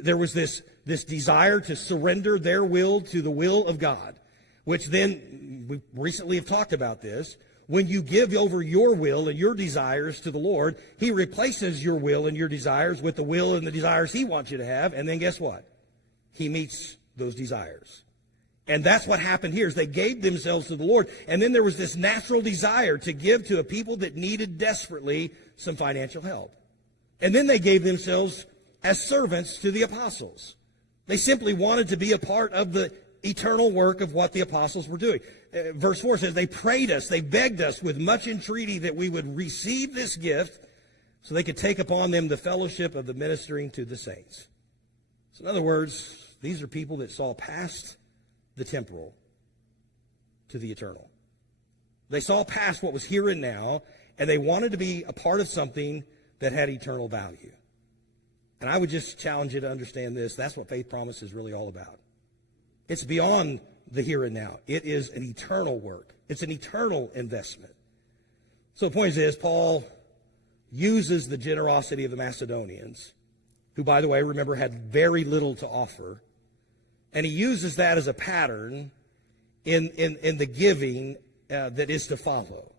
There was this desire to surrender their will to the will of God, which then, we recently have talked about this, when you give over your will and your desires to the Lord, He replaces your will and your desires with the will and the desires He wants you to have, and then guess what? He meets those desires. And that's what happened here, is they gave themselves to the Lord, and then there was this natural desire to give to a people that needed desperately some financial help. And then they gave themselves as servants to the apostles. They simply wanted to be a part of the eternal work of what the apostles were doing. Verse 4 says, they prayed us, they begged us with much entreaty that we would receive this gift so they could take upon them the fellowship of the ministering to the saints. So in other words, these are people that saw past the temporal to the eternal. They saw past what was here and now, and they wanted to be a part of something that had eternal value. And I would just challenge you to understand this. That's what Faith Promise is really all about. It's beyond the here and now. It is an eternal work. It's an eternal investment. So the point is this, Paul uses the generosity of the Macedonians, who, by the way, remember, had very little to offer, and he uses that as a pattern in the giving that is to follow.